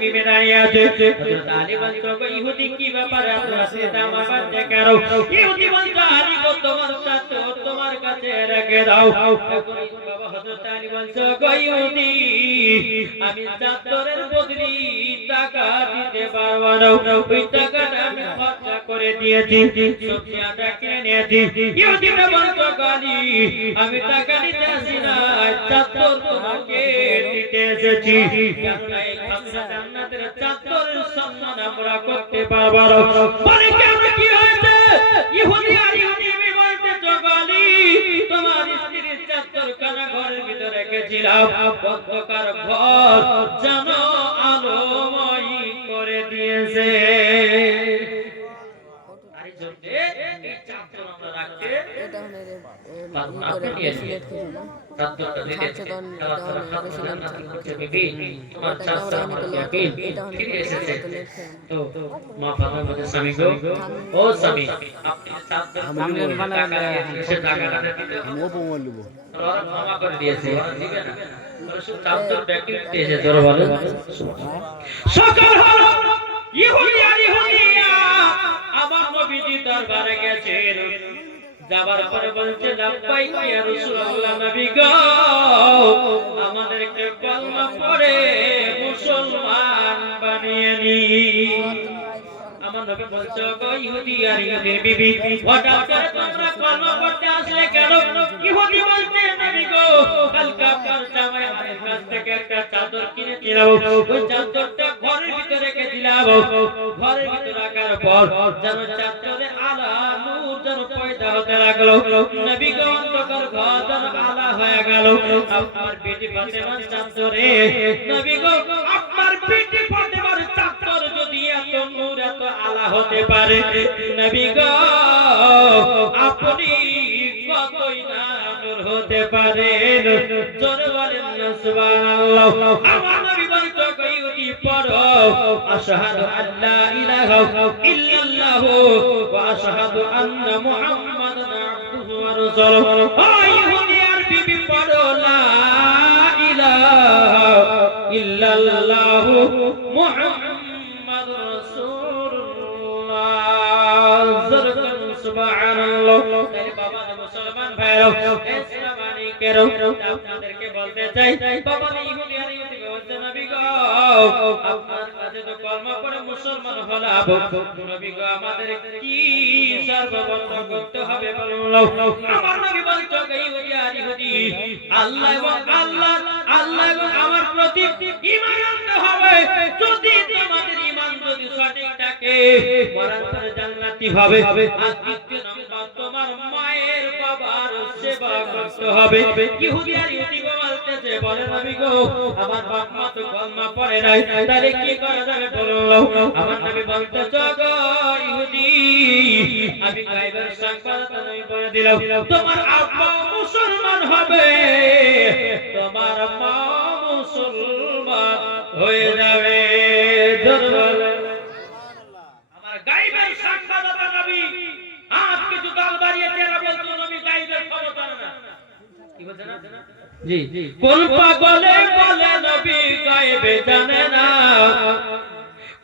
বিবি দাঁড়িয়ে আছে হযরত আলী বলতো ইহুদি কি ব্যাপারে আপনারা সেটা আমার কাছে কেন ইহুদি বলতো আলী গো তোমার চাদর তোমার কাছে রেখে দাও বাবা হযরত আলী বলতো ইহুদি আমি চাদরের বদলি টাকা দিতে পারবো না ওই টাকাটা আমি খরচ করে দিয়েছি সবজি আটা কিনে নিয়েছি ইহুদিরা বলতো আলী আমি টাকা দিতে আসি না চাদর তোমাকে দিতে এসেছি কেননা এই খাসা জান্নাতের চাদরের সম্মান আমরা করতে পারবো না বলে কেন কি হয়েছে ইহুদি আর ইহুদি বলতে জগালি তোমার স্ত্রীর চাদর কানা ঘরের ভিতরে রেখেছিলাম অন্ধকার ঘর যেন আলোময় করে দিয়েছে আরে জন্যে এই চাদর আমরা রাখতে এটা হলো করে সিলেট কিছু না চাদরটা দিতে তোমার চাদর আমাকে এটা হলো তো মা বাবা আমাদের স্বামী গো ও স্বামী আপনি চাদর সামনে বানালে সে টাকাটা দিতে আমি উপমা নেব আর ক্ষমা করে দিয়েছে দিবে না চাদর ব্যাকি দিয়েছে ধরে বলো সকল হলো ইহুদি আর ইহুদিয়া আমার নবীজি দরবারে গেছেন যাবার পরে বলছে লাব্বাইক ইয়া রাসূলুল্লাহ নবী গো আমাদেরকে কলমা পড়ে মুসলমান বানিয়ে নিন আমার নবী বলছে গো ইহুদি আর ইহুদির বিবি হঠাৎ করে তোমরা কলমা পড়তে আসলে কেন ইহুদি বলছে নবী গো কালকা কার জামাই আমার কাছ থেকে একটা চাদর কিনে দিলাম ওই চাদরটা ঘরের ভিতরে রেখে দিলাম ঘরের ভিতরে রাখার পর যেন চাদরে আলো নূর যেন পয়দা হতে লাগলো নবী গো অন্ধকার ঘর যেন আলো হয়ে গেল আপনার বেটি ফাতেমার চাদরে নবী গো আপনার বেটি ফাতেমার চাদর যদি এত নূর এত আলো হতে পারে নবী গো আপনি কতই না নূর হতে পারেন জোরে বলেন না সুবহানাল্লাহ আমার নবী বলতো ইহুদি পড়ো আশহাদু আল্লা ইলাহা ইল্লাল্লাহ ওয়া আশহাদু আন্না মুহাম্মাদান আবদুহু ওয়া রাসূলুহু ও ইহুদি আর বিবি পড়ো লা ইলাহা ইল্লাল্লাহ মুহাম্মাদুর রাসূলুল্লাহ জোরে বলেন সুবহানাল্লাহ বাবা মুসলমান ভাইরা ইসলামানি কেরো আপনাদেরকে বলতে চাই বাবা ইহুদি আর ইহুদি বলতে নবী গো আপনার কাছে তো কলমা পড়ে মুসলমান হলাম নবী গো আমাদের কি সর্ববন্ধ করতে হবে বলুন আমার নবী বলতো ইহুদি আর ইহুদি আল্লাহ এবং আল্লাহ এবং আমার প্রতি ঈমান আনতে হবে যদি তোমাদের ঈমান যদি সঠিক থাকে মরার পরে জান্নাতি হবে আর দ্বিতীয় নাম্বার তোমার মায়ের বাবার সেবা করতে হবে ইহুদি আর ইহুদি বলতেছে বলে নবী গো আমার বাপ মা তো কলমা পড়ে নাই তাহলে কি করা যাবে বলুন আমার নবী বলতেছে গো ইহুদি আমি গায়বের সংবাদ তুমি বলে দিলাম তোমার আব্বা মুসলমান হবে তোমার মা মুসলমান হয়ে যাবে আমার গায়বের সংবাদ নবী আজ কিছু দল বাড়িয়েছে এরা বলতো নবী গায়বের খবর জানে না কি বলছে না জি জি কোন পাগলে বলে নবী গায়বে জানে না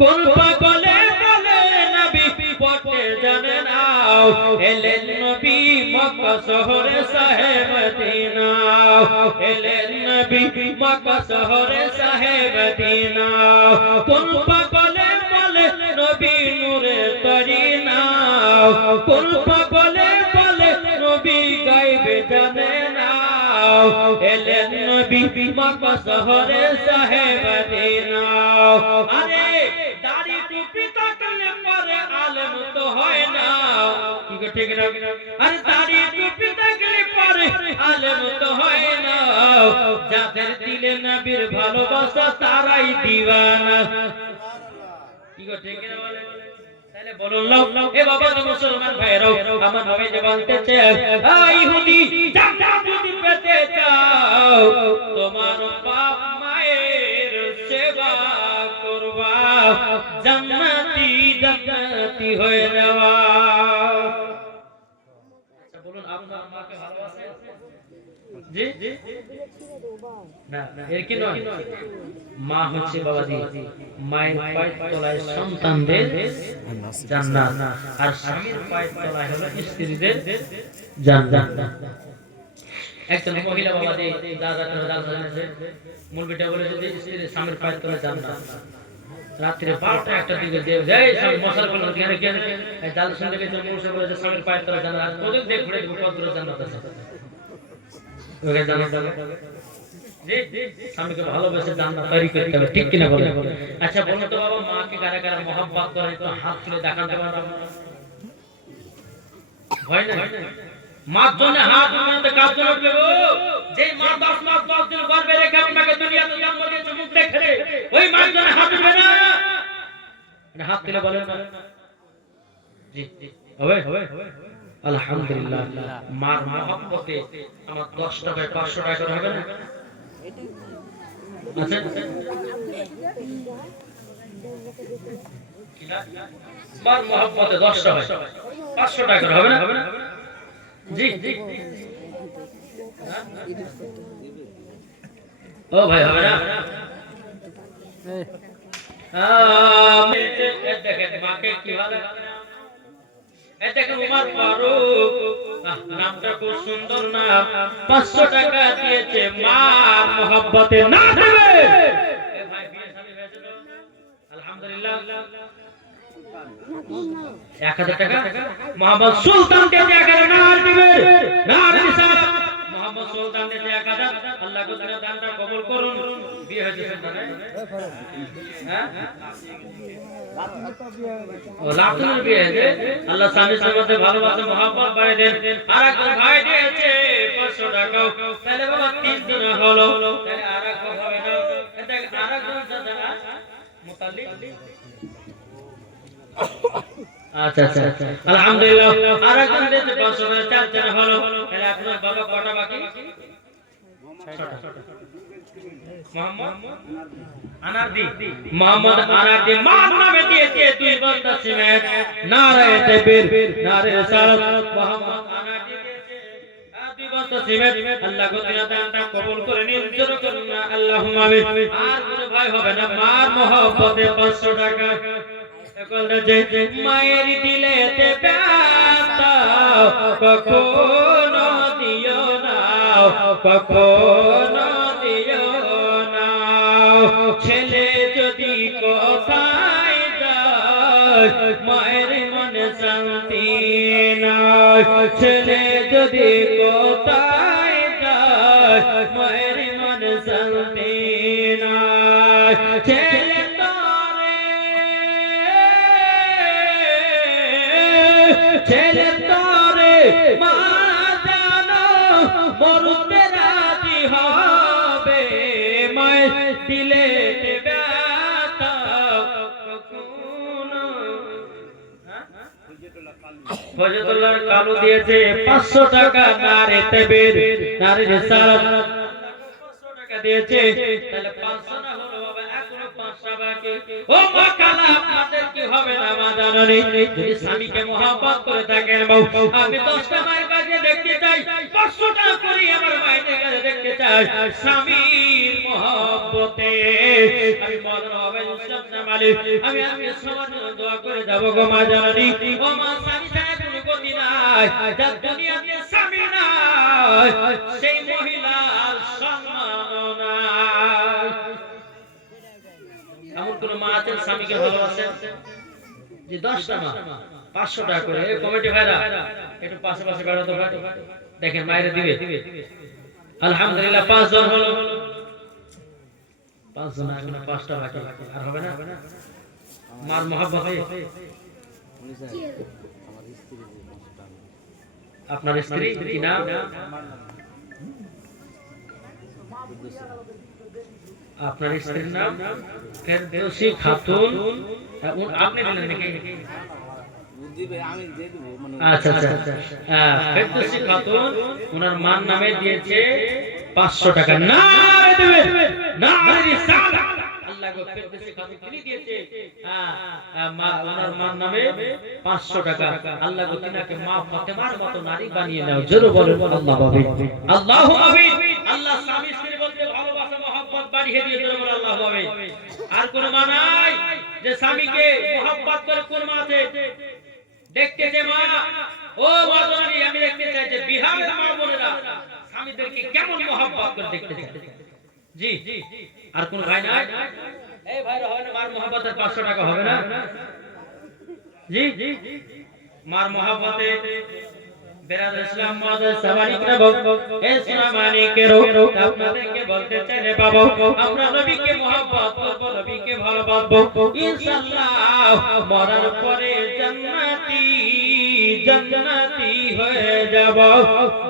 কোন পাগলে বলে নবী পড়তে জানে না এলেন নবী মক্কা শহরে শাহে মদিনা এলেন নবী মক্কা শহরে শাহে মদিনা কোন পাগলে বলে নবী নূরে তরিনা কোন পাগলে বলে নবী গায়বে জানে না এলেন নবী মক্কা শহরে শাহে মদিনা আরে দাড়ি টুপি থাকলে পরে আলেম তো হয় না কি গো ঠিক না আরে দাড়ি টুপি থাকলে পরে আলেম তো হয় না যাদের দিলে নবীর ভালোবাসা তারাই দিওয়ানা কি গো ঠিক না বলেন তাহলে বলুন এ বাবা মুসলমান ভাইরাও আমার নবী যে বলতেছে ইহুদি জান্নাত যদি পেতে চাও তোমার বাপ মায়ের সেবা করবা জান্নাতি জান্নাতি হয়ে যাওয়া আচ্ছা বলুন আপনার মাকে ভালোবাসেন জি জি না এর কি নয়, মা হচ্ছে বাবাজি মায়ের পায়ের তলায় সন্তানদের জান্নাত, আর স্বামীর পায়ের তলায় হলো স্ত্রীদের জান্নাত। একজন মহিলা বাবাজি দাদা জানেন মুরগিটা বলে যদি স্বামীর পায়ের তলায় জান্নাত, রাত্রে 12টা একটা দিকে দেয় স্বামী মশার বলে কেন কেন জাল সঙ্গে গেছে মশা বলে স্বামীর পায়ের তলায় জান্নাত, ওদের দেখ ঘুরে কত দূরে জান্নাত আছে ওকে জান্নাত জি স্বামীকে ভালোবেসে জান্নাত তৈরি করতে হবে, ঠিক কিনা বলেন? আচ্ছা বলুন তো বাবা, মাকে কারা কারা মহব্বত করে তো হাত তুলে দেখাতে পারবেন? হয় না? মার জন্য হাত উঠাতে কাজ করবে গো, যে মা 10 মাস 10 দিন গর্ভে রেখে আপনাকে দুনিয়াতে জন্ম দিয়েছে মুখ দেখে, ওই মার জন্য হাত উঠবে না? মানে হাত তুলে বলেন না জি হবে হবে আলহামদুলিল্লাহ। মার মহব্বতে আমার 10 টাকায় 500 টাকা করে হবে না? আচ্ছা মার মহব্বতে 10 টাকায় 500 টাকা করে হবে না? জি ও ভাই হবে না? দেখেন মাকে কিভাবে, দেখেন উমর ফারুক নামটা খুব সুন্দর নাম, 500 টাকা দিয়েছে মার মহব্বতে না দেবে ভাই বিয়ে শাদী হয়েছে তো আলহামদুলিল্লাহ। 1000 টাকা মোহাম্মদ সুলতান দিয়েছে 1000 নার দিবে নার হিসাব মোহাম্মদ সুলতান দিয়েছে 1000, আল্লাহ কো তার দানটা কবুল করুন। বিয়ে হয়েছে সন্তানে হ্যাঁ ও লাখের বিয়ে হয়েছে, আল্লাহ স্বামীর সাথে ভালোবাসা মহব্বত বাড়িয়ে দেন। আরেকজন ভাই দিয়েছে 500 টাকা, তাহলে বাবা 3 জন হলো, তাহলে আরেকজন হবে না, এটা আরেকজন দাদা মুতাল্লিক। আচ্ছা আচ্ছা আলহামদুলিল্লাহ, আরেকজন দিয়েছে 500 টাকা, 4 জন হলো, তাহলে আপনার বাবা কটা বাকি? 6টা। মোহাম্মদ আনারদি মার নামে দিয়েছে 2 বস্তা সিমেন্ট। নারায়ে তাকবীর, নারায়ে রিসালাত। মোহাম্মদ আনারদি দিয়েছে 2 বস্তা সিমেন্ট। আল্লাহ গো তিনা দানটা কবুল করে নিন, জোরে করুন না আল্লাহুম্মা আমিন। আর কোনো ভাই হবে না, মার মহব্বতে 500 টাকা। মায়ের দিলেতে ব্যথা কখনো দিও না, কখনো দিও না। ছেলে যদি কোথায় যায় মায়ের মনে শান্তি নাই, ছেলে যদি কোথায় যায় মায়ের মনে শান্তি নাই। ছেলে ছেলে তোরে মা জানো মরতে রাজি হবে, মায়ের দিলে ব্যথা কখনো। ফজলুল্লাহ কালু দিয়েছে 500 টাকা, নারে তাকবীর, নারে রিসালাত। 500 টাকা দিয়েছে, তাহলে 500 না হলো বাবা, এখনো 500 বাকি। ও মা কালা আপনাদের কি হবে না মা জানেন, যদি স্বামীকে মহব্বত করে থাকেন বউ, আমি 10টা মায়ের কাছে দেখতে চাই, 500 টাকা করে আমার মায়ের কাছে দেখতে চাই স্বামীর মহব্বতে। আমি মাওলানা আবাইদ ইসলাম মালিক, আমি সবার জন্য দোয়া করে যাব গো মা জানেন। ও মা স্বামী ছাড়া কোনো গতি নাই, যার দুনিয়াতে স্বামী নাই সেই মহিলার সম্মান নাই। এমন কোন মা আছেন স্বামীকে ভালোবাসেন যে 10টা মা 500 টাকা করে? এই কমিটি ভাইরা একটু পাশে পাশে বেড়াতে ভাই, দেখেন মায়েরা দিবে। আলহামদুলিল্লাহ 5 জন হলো, 5 জন, এখন 5টা বাকি, আর হবে না? মার মহব্বত আপনার স্ত্রী কি নাম? আপনার স্ত্রীর নাম ফেরদৌসী খাতুন। আপনি দিলেন নাকি? আচ্ছা আচ্ছা, ফেরদৌসী খাতুন ওনার মার নামে দিয়েছে 500 টাকা। নারে দেবে, নারে রিসালাত। আল্লাহ গো ফেরদৌসী খাতুন তিনি দিয়েছে ওনার মার নামে 500 টাকা। আল্লাহ গো তিনাকে মা ফাতেমার মতো নারী বানিয়ে নাও, জোরে বলেন আল্লাহু আমিন, আল্লাহু আমিন। আল্লাহ স্বামী স্ত্রী বলতে ভালোবাসা বাড়িয়ে দিয়ে দিল বলে আল্লাহ হবে। আর কোন মা নাই যে স্বামীকে মহব্বত করে, কোন মা আছে দেখতে যে মা, ও মা জননী আমি দেখতে চাই যে বিহারের মা বোনেরা স্বামীদেরকে কেমন মহব্বত করে দেখতে চায়। জি আর কোন ভাই নাই? এই ভাইরা হবে না মার মহব্বতের 500 টাকা হবে না? জি মার মহব্বতে বেরাদর ইসলাম মুআজ্জাজ সাবানিক না বল এ সোনা মানিকেরও আপনাদেরকে বলতে চাই রে বাবা, আমরা নবীকে মহব্বত করব, নবীকে ভালোবাসবো, ইনশাআল্লাহ মরার পরে জান্নাতি জান্নাতি হয়ে যাব।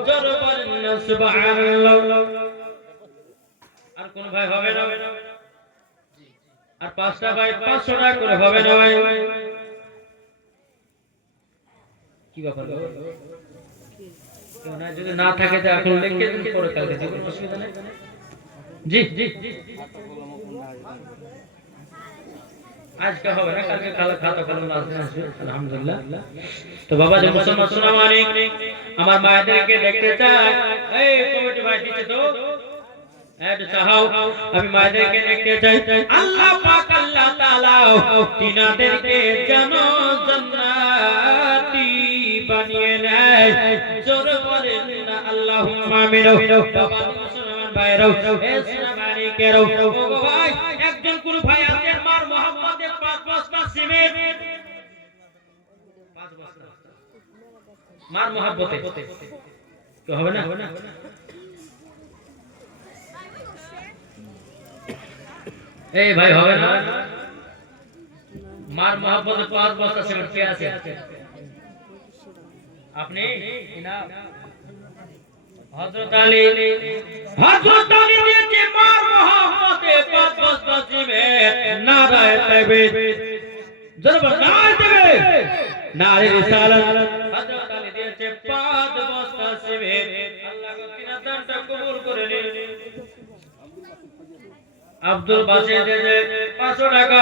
জোরে বলেন না সুবহানাল্লাহ। আর কোন ভাই হবে না? আর 5টা ভাই 500 টাকা করে হবে না ভাই? কি ব্যাপার গো? কেউ না যদি না থাকে তো এখন লিখে দিন, পরে কালকে দেব, কোনো অসুবিধা নেই। জি আজকে হবে না, কালকে খাতা কলম আসবে আলহামদুলিল্লাহ। তো বাবা যে মুসলমান সোনা মানিক আমার মায়েদেরকে দেখতে চাই, এই কমিটি ভাই দিতে তো একটু চাহাও, আমি মায়েদেরকে দেখতে চাই। আল্লাহ পাক আল্লাহ তাআলা তিনাদেরকে জানো জান্নাতি বানিয়ে নেয়। জোরে বলেন না আল্লাহুম্মা আমিন। বাবা মুসলমান ভাইরাও এ সোনা মানিকেরও ওগো ভাই, একজন কোন ভাই আছেন মার মহব্বতে 5 বস্তা সিমেন্ট, 5 বস্তা মার মহব্বতে কি হবে না? এই ভাই হবে না? মার মহব্বতে 5 বস্তা সিমেন্ট কে আছে? আপনি না হযরত আলী দিয়েছে মার মহব্বতে 5 বস্তা সিমেন্ট। নারায়ে তাকবীর, জোরে নারায়ে তাকবীর, নারে রিসালাত। হযরত আলী দিয়েছে 5 বস্তা সিমেন্ট। আল্লাহ তিনার দানটা কবুল করে নিন। আব্দুল বাসির দিয়েছে 500 টাকা।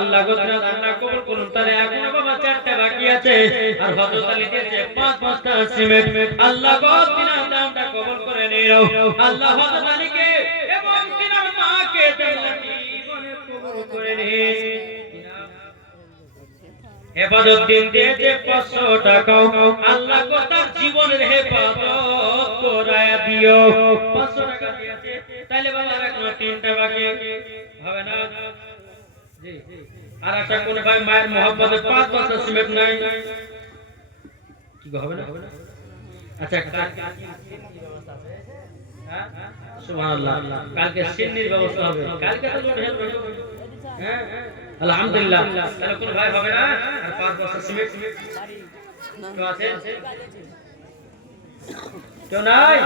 আল্লাহ তিনার দানটা কবুল করুন। তাহলে এখনো বাবা 4টা বাকি আছে। আর হযরত আলী দিয়েছে 5 বস্তা সিমেন্ট। আল্লাহ তিনার দানটা কবুল করে নিন। আল্লাহ হযরত আলীকে এবং তিনার মাকে জান্নাতি বলে কবুল করে নিন। হেফাজত দিন দিয়েছে 500 টাকা। আল্লাহ তার জীবনের হেফাজত করায় দিও। 500 টাকা দিয়েছে, তাহলে বাবা এখন 3টা বাকি হবে না? জি আর একটা কোন ভাই মায়ের মহব্বতে 5 বস্তা সিমেন্ট নাই, কি হবে না? আচ্ছা কালকে ব্যবস্থা আছে? হ্যাঁ সুবহানাল্লাহ, কালকে সিন্নির ব্যবস্থা হবে। কালকে তো লোড হবে। হ্যাঁ আলহামদুলিল্লাহ। তাহলে কোন ভাই হবে না? আর 5 বস্তা সিমেন্ট কেউ আছে? কেউ নাই?